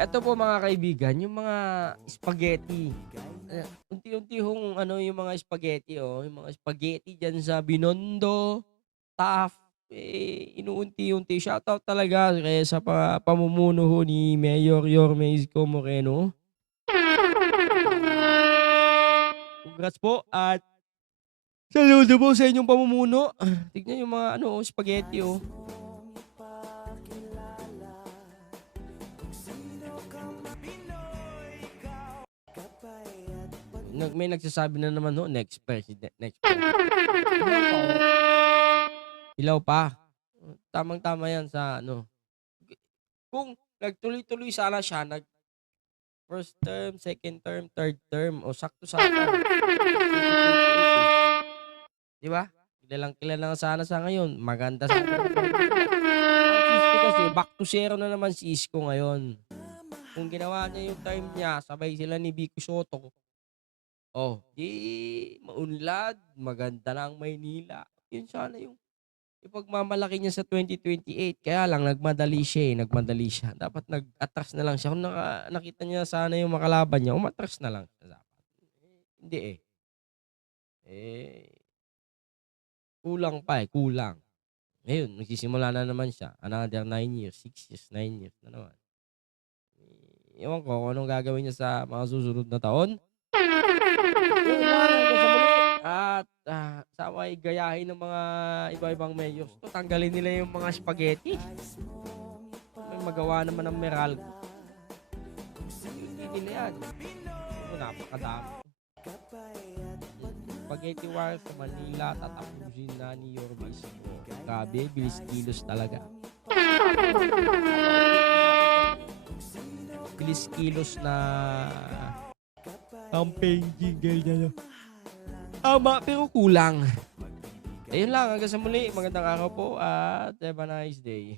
Eto po mga kaibigan, yung mga spaghetti. Unti-unti hong ano yung mga spaghetti, yung mga spaghetti diyan sa Binondo, Taft, inuunti-unti. Shoutout talaga kaya sa pamumuno ho ni Mayor Yorme Isko Moreno. Congrats po at saludo po sa inyong pamumuno. Tignan yung mga spaghetti, oh. May nagsasabi na naman ho, next president, next president. Ilaw pa, oh. Ilaw pa. Tamang-tama yan sa ano. Kung nagtuloy-tuloy sana siya, first term, second term, third term, o sakto sana. 2028 eh. Di ba? Kilalang kilala na sana sa ngayon. Maganda sana. Ang si Isko kasi, back to zero na naman si Isko ngayon. Kung ginawa niya yung time niya, sabay sila ni Vico Soto. Oh, di maunlad, maganda na ang Maynila. Yun sana yung ipagmamalaki niya sa 2028. Kaya lang nagmadali siya, nagmadali siya. Dapat nag-atras na lang siya. Kung nakita niya sana yung makalaban niya, umatras na lang siya dapat. Hindi eh. Eh, kulang pa eh, kulang. Ngayon, nagsisimula na naman siya. Another 9 years, 6 years, 9 years na naman. Ewan ko kung anong gagawin niya sa mga susunod na taon. Yun lang, hanggang sa muli. At saway gayahin ng mga iba-ibang mayors. To, tanggalin nila yung mga spaghetti. May magawa naman ng Meral. Hindi nila yan. Ito, napakadami. Spaghetti war sa Manila, tatapusin na ni Yorme Isko. Grabe, bilis kilos talaga. Bilis kilos na campaign jingle niya. Tama, pero kulang. Ayun lang, hanggang sa muli. Magandang araw po at have a nice day.